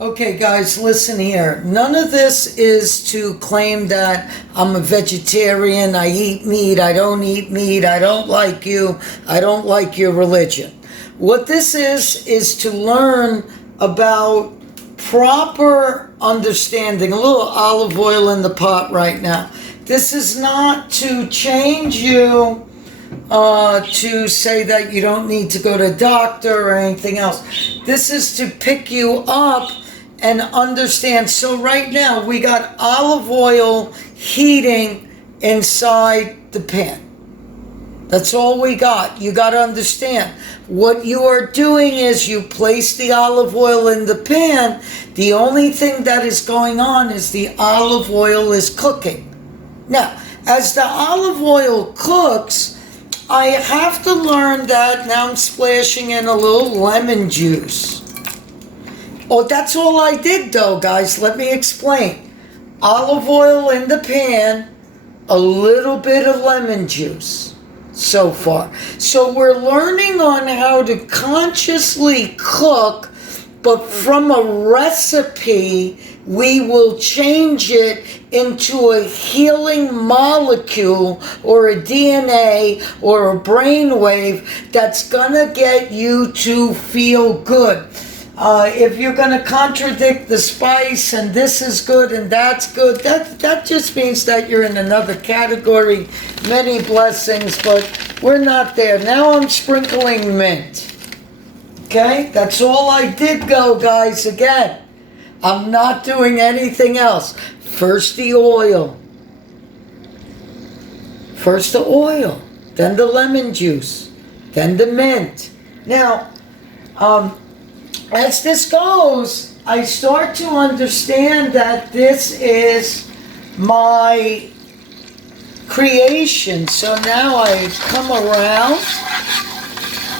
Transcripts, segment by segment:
Okay, guys, listen here. None of this is to claim that I'm a vegetarian, I eat meat, I don't eat meat, I don't like you, I don't like your religion. What this is to learn about proper understanding. A little olive oil in the pot right now. This is not to change you to say that you don't need to go to a doctor or anything else. This is to pick you up and understand. So right now we got olive oil heating inside the pan. That's all we got. You got to understand. What you are doing is you place the olive oil in the pan. The only thing that is going on is the olive oil is cooking. Now, as the olive oil cooks, I have to learn that now I'm splashing in a little lemon juice. Oh, that's all I did though, guys. Let me explain. Olive oil in the pan, a little bit of lemon juice so far. So we're learning on how to consciously cook, but from a recipe, we will change it into a healing molecule or a DNA or a brainwave that's gonna get you to feel good. If you're going to contradict the spice and this is good and that's good, that just means that you're in another category. Many blessings, but we're not there. Now I'm sprinkling mint. Okay? That's all I did go, guys. Again, I'm not doing anything else. First the oil. First the oil. Then the lemon juice. Then the mint. Now, as this goes, I start to understand that this is my creation. So now I come around.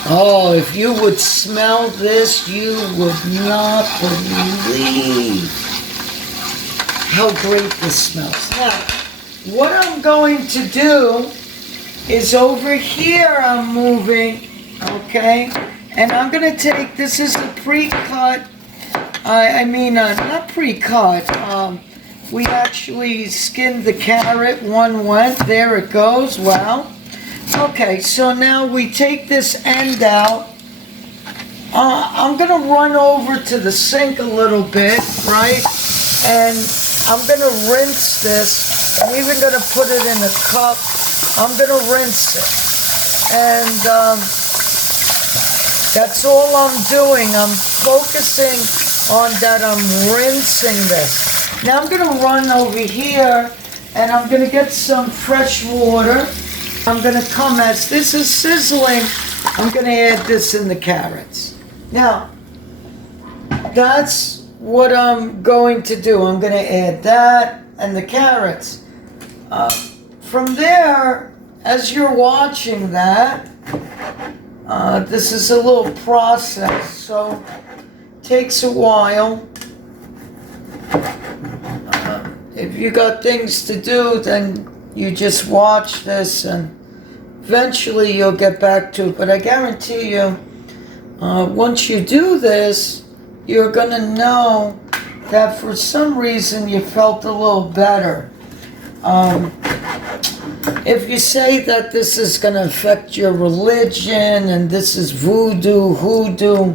Oh, if you would smell this, you would not believe how great this smells. Now, what I'm going to do is over here I'm moving, okay? And I'm going to take, this is a pre-cut, not pre-cut, we actually skinned the carrot, one went, there it goes, wow. Okay, so now we take this end out. I'm going to run over to the sink a little bit, right? And I'm going to rinse this. I'm even going to put it in a cup. I'm going to rinse it. And that's all I'm doing. I'm focusing on that I'm rinsing this. Now I'm going to run over here and I'm going to get some fresh water. I'm going to come, as this is sizzling, I'm going to add this in the carrots. Now, that's what I'm going to do. I'm going to add that and the carrots. From there, as you're watching that, this is a little process, so it takes a while. If you got things to do, then you just watch this and eventually you'll get back to it. But I guarantee you, once you do this, you're going to know that for some reason you felt a little better. If you say that this is going to affect your religion and this is voodoo, hoodoo,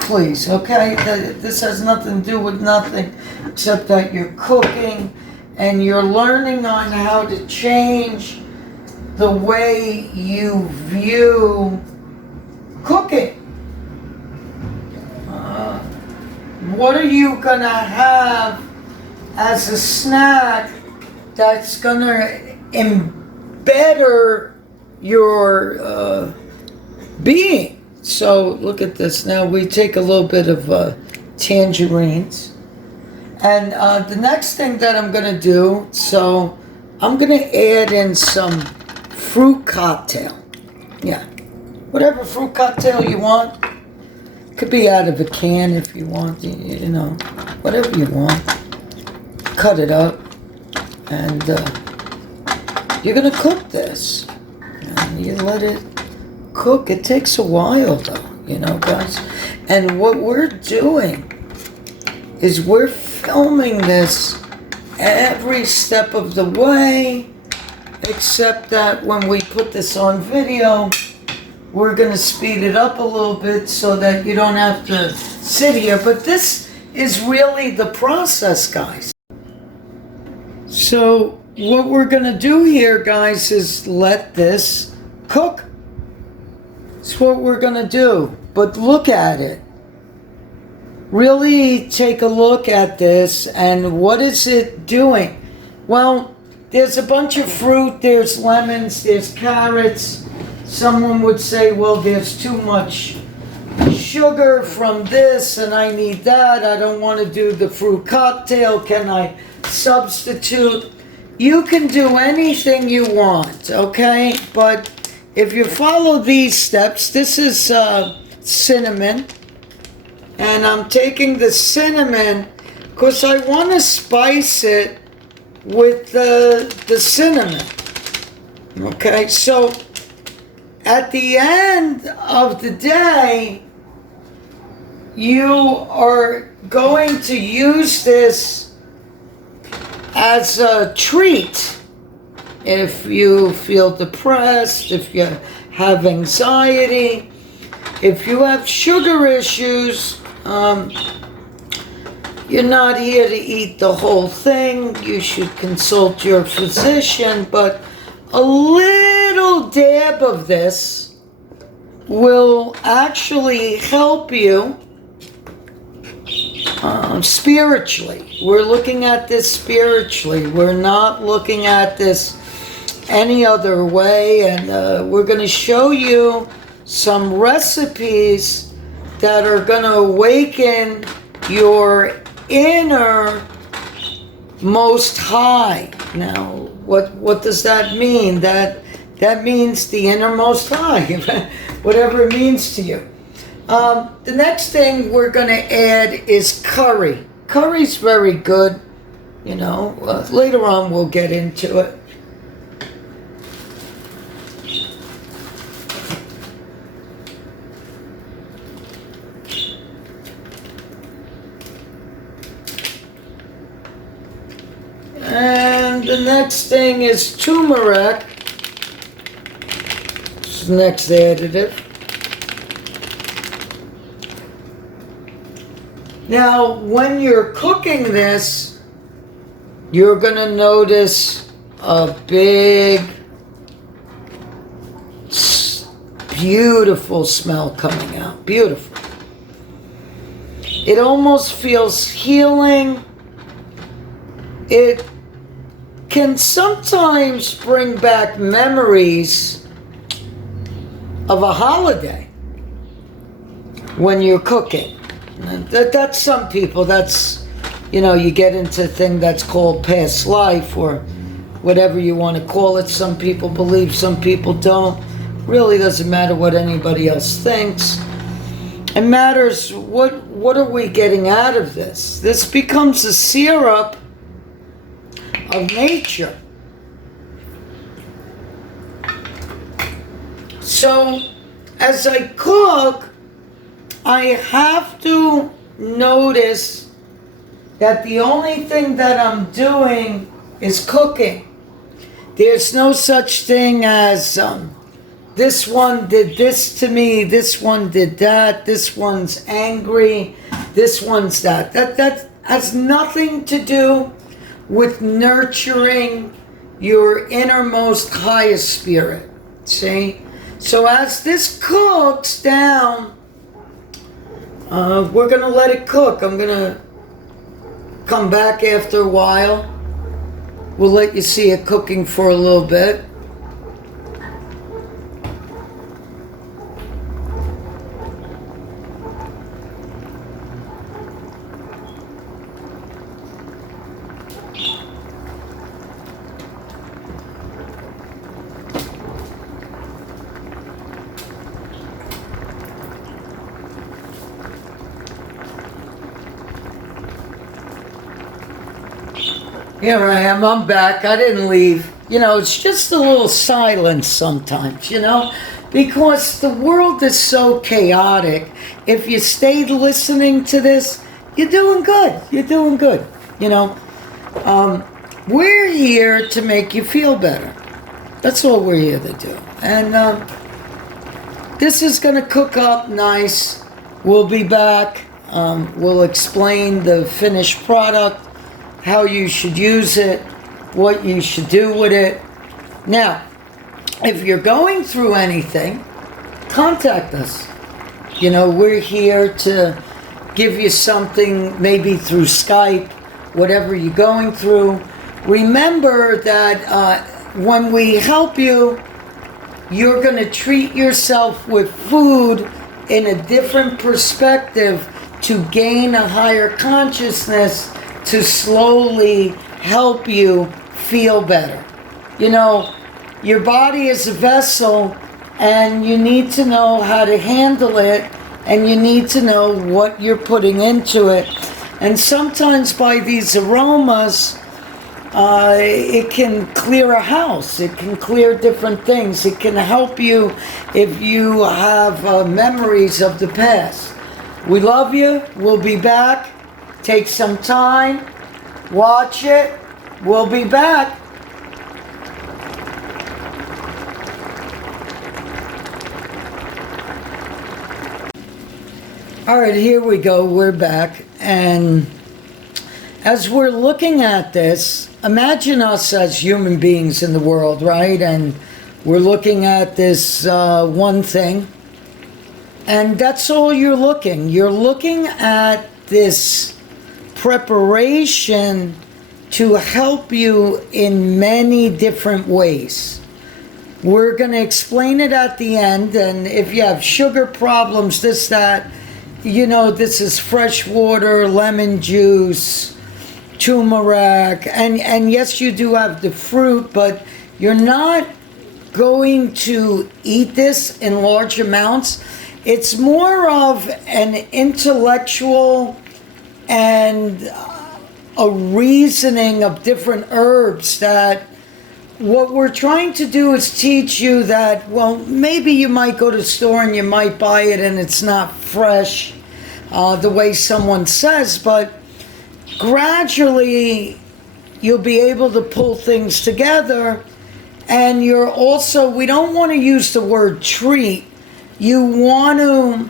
please, okay? This has nothing to do with nothing except that you're cooking and you're learning on how to change the way you view cooking. What are you going to have as a snack that's going to better your being? So look at this. Now we take a little bit of tangerines. And the next thing that I'm going to do, so I'm going to add in some fruit cocktail. Yeah. Whatever fruit cocktail you want. Could be out of a can if you want, you know, whatever you want. Cut it up. And you're going to cook this. And you let it cook. It takes a while though, you know, guys. And what we're doing is we're filming this every step of the way, except that when we put this on video, we're going to speed it up a little bit so that you don't have to sit here. But this is really the process, guys. So what we're going to do here, guys, is let this cook. That's what we're going to do. But look at it. Really take a look at this, and what is it doing? Well, there's a bunch of fruit, there's lemons, there's carrots. Someone would say, well, there's too much sugar from this and I need that. I don't want to do the fruit cocktail. Can I substitute? You can do anything you want, okay? But if you follow these steps, this is cinnamon. And I'm taking the cinnamon because I want to spice it with the cinnamon. Okay, so at the end of the day, you are going to use this as a treat. If you feel depressed, if you have anxiety, if you have sugar issues, you're not here to eat the whole thing. You should consult your physician, but a little dab of this will actually help you spiritually. We're looking at this spiritually. We're not looking at this any other way, and we're going to show you some recipes that are going to awaken your inner most high. Now, what does that mean? That means the innermost high, whatever it means to you. The next thing we're going to add is curry. Curry's very good, you know. Later on we'll get into it. And the next thing is turmeric. This is the next additive. Now, when you're cooking this, you're going to notice a big, beautiful smell coming out. Beautiful. It almost feels healing. It can sometimes bring back memories of a holiday when you're cooking. That's some people. That's, you know, you get into a thing that's called past life or whatever you want to call it. Some people believe, some people don't. Really doesn't matter what anybody else thinks. It matters what are we getting out of this. This becomes a syrup of nature. So as I cook, I have to notice that the only thing that I'm doing is cooking. There's no such thing as this one did this to me, this one did that, this one's angry, this one's that. That has nothing to do with nurturing your innermost highest spirit. See? So as this cooks down, we're going to let it cook. I'm going to come back after a while. We'll let you see it cooking for a little bit. Here I am, I'm back, I didn't leave. You know, it's just a little silence sometimes, you know, because the world is so chaotic. If you stayed listening to this, you're doing good. You're doing good. You know, we're here to make you feel better. That's all we're here to do. And this is going to cook up nice. We'll be back. We'll explain the finished product, how you should use it, what you should do with it. Now, if you're going through anything, contact us. You know, we're here to give you something, maybe through Skype, whatever you're going through. Remember that when we help you, you're going to treat yourself with food in a different perspective to gain a higher consciousness to slowly help you feel better. You know, your body is a vessel and you need to know how to handle it and you need to know what you're putting into it. And sometimes by these aromas, it can clear a house. It can clear different things. It can help you if you have memories of the past. We love you. We'll be back. Take some time. Watch it. We'll be back. All right, here we go. We're back. And as we're looking at this, imagine us as human beings in the world, right? And we're looking at this one thing. And that's all you're looking. You're looking at this preparation to help you in many different ways. We're going to explain it at the end. And if you have sugar problems, this, that, you know, this is fresh water, lemon juice, turmeric. And yes, you do have the fruit, but you're not going to eat this in large amounts. It's more of an intellectual and a reasoning of different herbs that what we're trying to do is teach you that, well, maybe you might go to the store and you might buy it and it's not fresh the way someone says, but gradually you'll be able to pull things together. And you're also, we don't want to use the word treat. You want to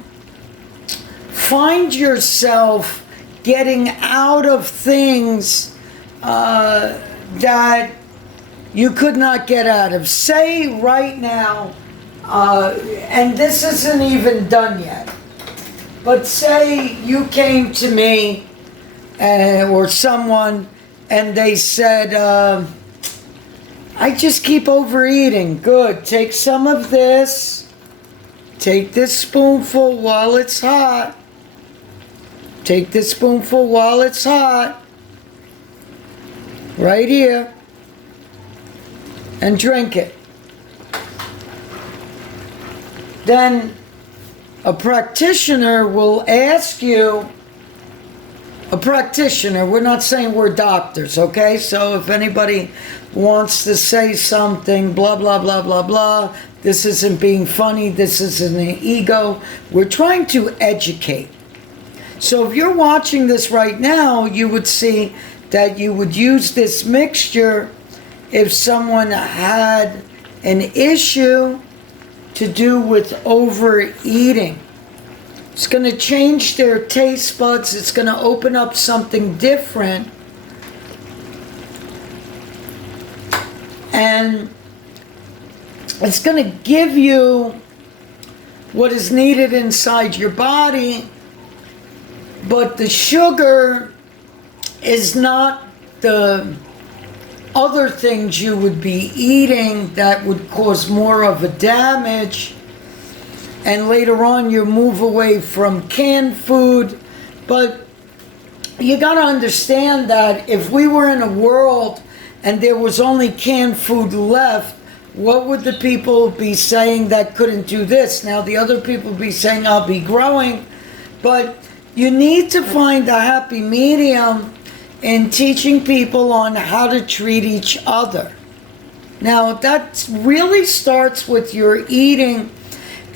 find yourself getting out of things that you could not get out of. Say right now, and this isn't even done yet, but say you came to me or someone and they said, I just keep overeating. Good. Take some of this. Take this spoonful while it's hot. Take this spoonful while it's hot. Right here. And drink it. Then a practitioner will ask you, a practitioner, we're not saying we're doctors, okay? So if anybody wants to say something, blah, blah, blah, blah, blah, this isn't being funny, this isn't an ego, we're trying to educate. So if you're watching this right now, you would see that you would use this mixture if someone had an issue to do with overeating. It's going to change their taste buds. It's going to open up something different. And it's going to give you what is needed inside your body. But the sugar is not the other things you would be eating that would cause more of a damage. And later on you move away from canned food. But you got to understand that if we were in a world and there was only canned food left, what would the people be saying that couldn't do this? Now the other people be saying, I'll be growing. But you need to find a happy medium in teaching people on how to treat each other. Now that really starts with your eating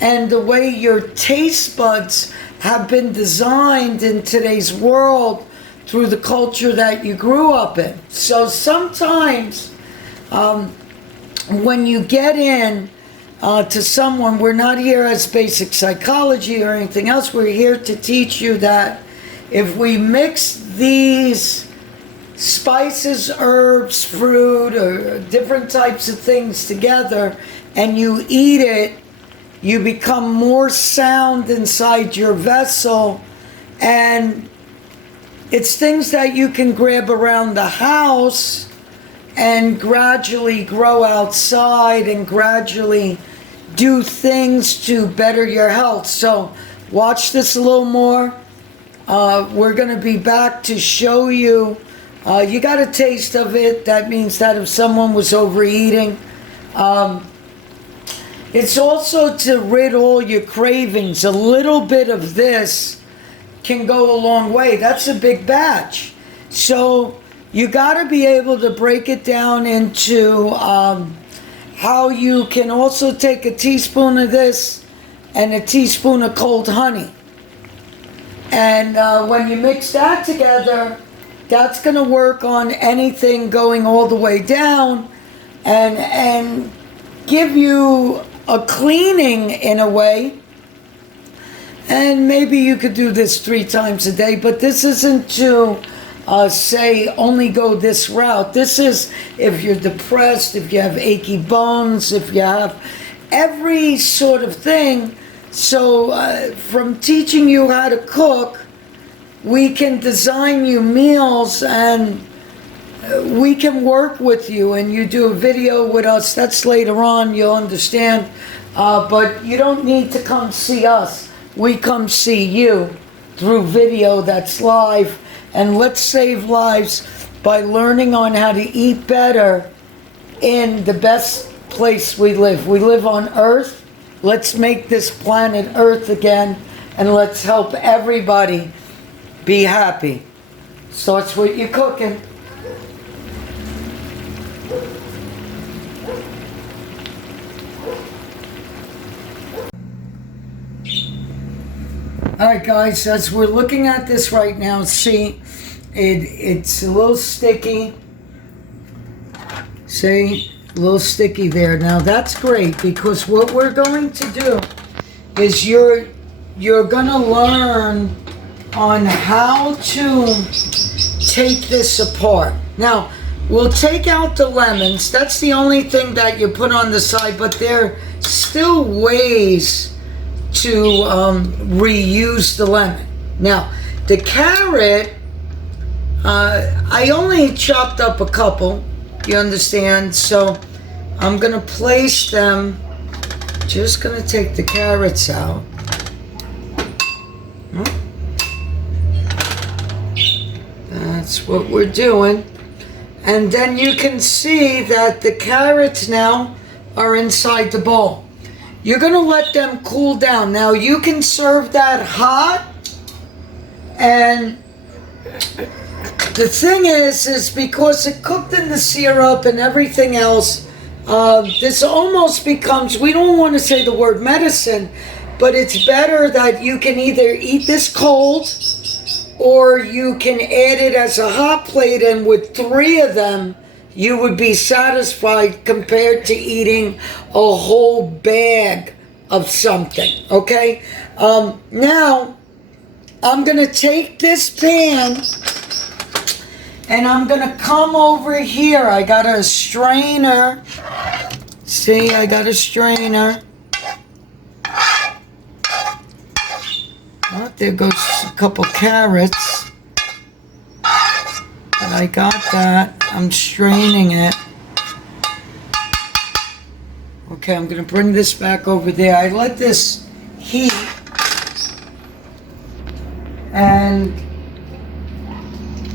and the way your taste buds have been designed in today's world through the culture that you grew up in. So sometimes when you get in to someone, we're not here as basic psychology or anything else. We're here to teach you that if we mix these spices, herbs, fruit, or different types of things together, and you eat it, you become more sound inside your vessel. And it's things that you can grab around the house and gradually grow outside and gradually do things to better your health. So watch this a little more. We're going to be back to show you. You got a taste of it. That means that if someone was overeating, it's also to rid all your cravings. A little bit of this can go a long way. That's a big batch. So you got to be able to break it down into how you can also take a teaspoon of this and a teaspoon of cold honey. And when you mix that together, that's going to work on anything going all the way down and give you a cleaning in a way. And maybe you could do this 3 times a day, but this isn't to say only go this route. This is if you're depressed, if you have achy bones, if you have every sort of thing. So from teaching you how to cook, we can design you meals, and we can work with you, and you do a video with us. That's later on, you'll understand. But you don't need to come see us. We come see you through video that's live. And let's save lives by learning on how to eat better in the best place we live. We live on Earth. Let's make this planet Earth again, and let's help everybody be happy. Starts with you cooking. Alright guys, as we're looking at this right now, see, it's a little sticky. See, a little sticky there. Now that's great, because what we're going to do is you're going to learn on how to take this apart. Now, we'll take out the lemons. That's the only thing that you put on the side, but there are still ways to reuse the lemon. Now, the carrot, I only chopped up a couple, you understand? So I'm gonna place them, just gonna take the carrots out. That's what we're doing. And then you can see that the carrots now are inside the bowl. You're going to let them cool down. Now you can serve that hot, and the thing is because it cooked in the syrup and everything else, this almost becomes, we don't want to say the word medicine, but it's better that you can either eat this cold or you can add it as a hot plate, and with 3 of them you would be satisfied compared to eating a whole bag of something, okay? Now, I'm going to take this pan and I'm going to come over here. I got a strainer. See, I got a strainer. Oh, there goes a couple carrots. But I got that. I'm straining it. Okay, I'm going to bring this back over there. I let this heat. And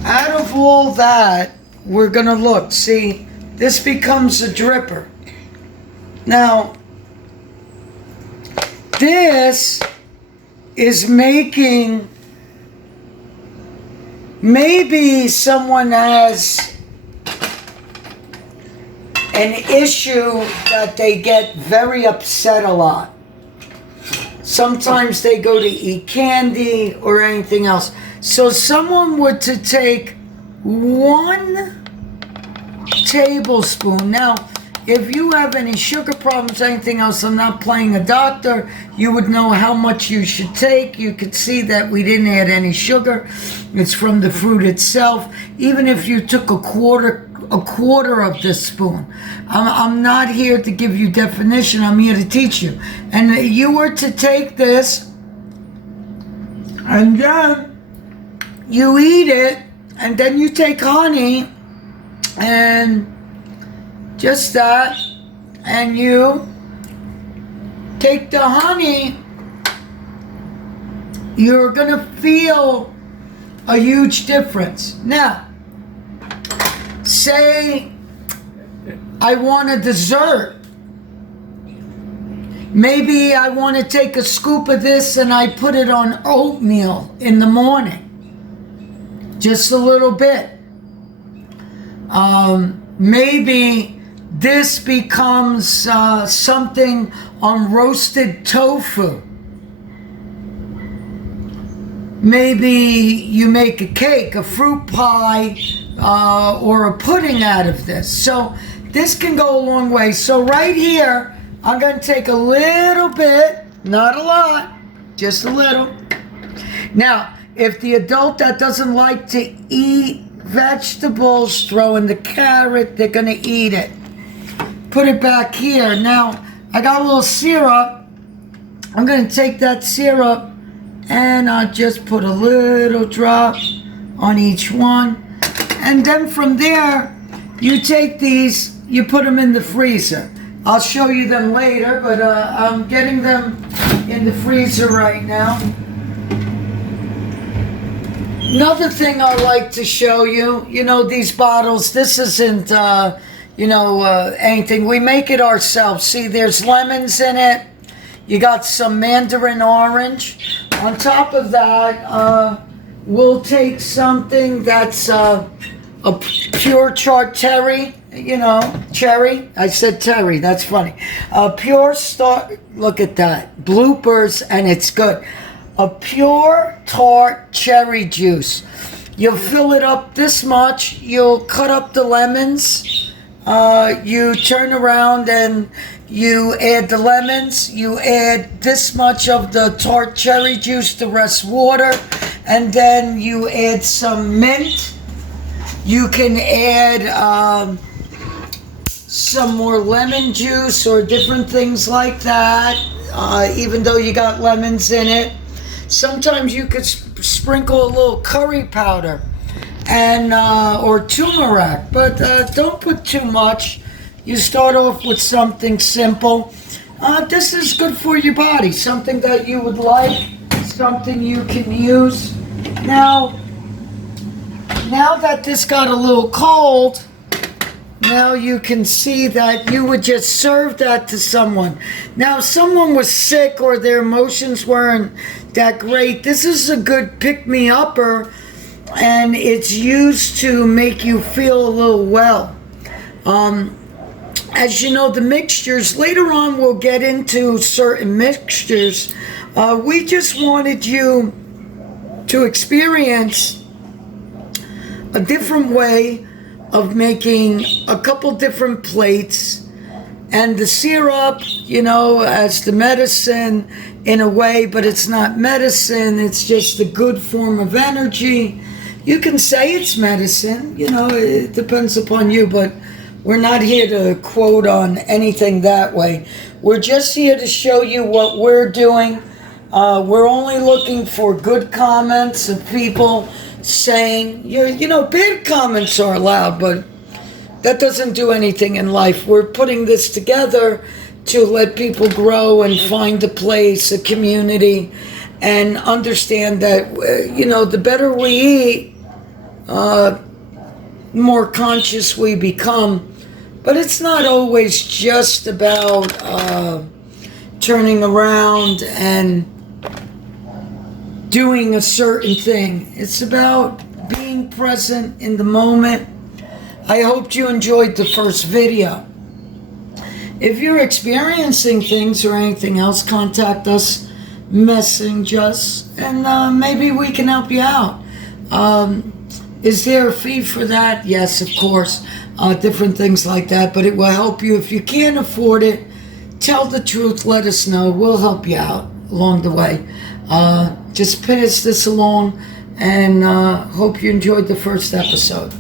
out of all that, we're going to look. See, this becomes a dripper. Now, this is making, maybe someone has an issue that they get very upset a lot. Sometimes they go to eat candy or anything else. So someone were to take 1 tablespoon. Now, if you have any sugar problems, anything else, I'm not playing a doctor. You would know how much you should take. You could see that we didn't add any sugar. It's from the fruit itself. Even if you took a quarter of this spoon. I'm not here to give you definition. I'm here to teach you. And you were to take this, and then you eat it, and then you take honey, and just that, and you take the honey, you're gonna feel a huge difference. Now, say I want a dessert. Maybe I want to take a scoop of this and I put it on oatmeal in the morning. Just a little bit. Maybe this becomes something on roasted tofu. Maybe you make a cake, a fruit pie, or a pudding out of this. So this can go a long way. So right here, I'm going to take a little bit, not a lot, just a little. Now, if the adult that doesn't like to eat vegetables, throw in the carrot, they're going to eat it. Put it back here. Now, I got a little syrup. I'm going to take that syrup and I'll just put a little drop on each one. And then from there, you take these, you put them in the freezer. I'll show you them later, but I'm getting them in the freezer right now. Another thing I like to show you, these bottles, this isn't, anything. We make it ourselves. See, there's lemons in it. You got some mandarin orange. On top of that, we'll take something that's a pure cherry, cherry. I said terry, that's funny. Pure look at that. Bloopers, and it's good. A pure tart cherry juice. You'll fill it up this much. You'll cut up the lemons. You turn around and you add the lemons. You add this much of the tart cherry juice, the rest water. And then you add some mint. You can add some more lemon juice or different things like that, even though you got lemons in it. Sometimes you could sprinkle a little curry powder and or turmeric, but don't put too much. You start off with something simple. This is good for your body, something that you would like, something you can use. Now that this got a little cold, now you can see that you would just serve that to someone. Now, if someone was sick or their emotions weren't that great, this is a good pick-me-upper, and it's used to make you feel a little well. As you know, the mixtures, later on we'll get into certain mixtures. We just wanted you to experience a different way of making a couple different plates, and the syrup, as the medicine in a way, but it's not medicine, it's just a good form of energy. You can say it's medicine, it depends upon you, but we're not here to quote on anything that way. We're just here to show you what we're doing. We're only looking for good comments of people saying, bad comments are allowed, but that doesn't do anything in life. We're putting this together to let people grow and find a place, a community, and understand that, the better we eat, more conscious we become. But it's not always just about turning around and doing a certain thing. It's about being present in the moment. I hope you enjoyed the first video. If you're experiencing things or anything else, contact us. message us, and maybe we can help you out. Is there a fee for that? Yes, of course. Different things like that, but it will help you. If you can't afford it, tell the truth, let us know. We'll help you out along the way. Just pass this along, and hope you enjoyed the first episode.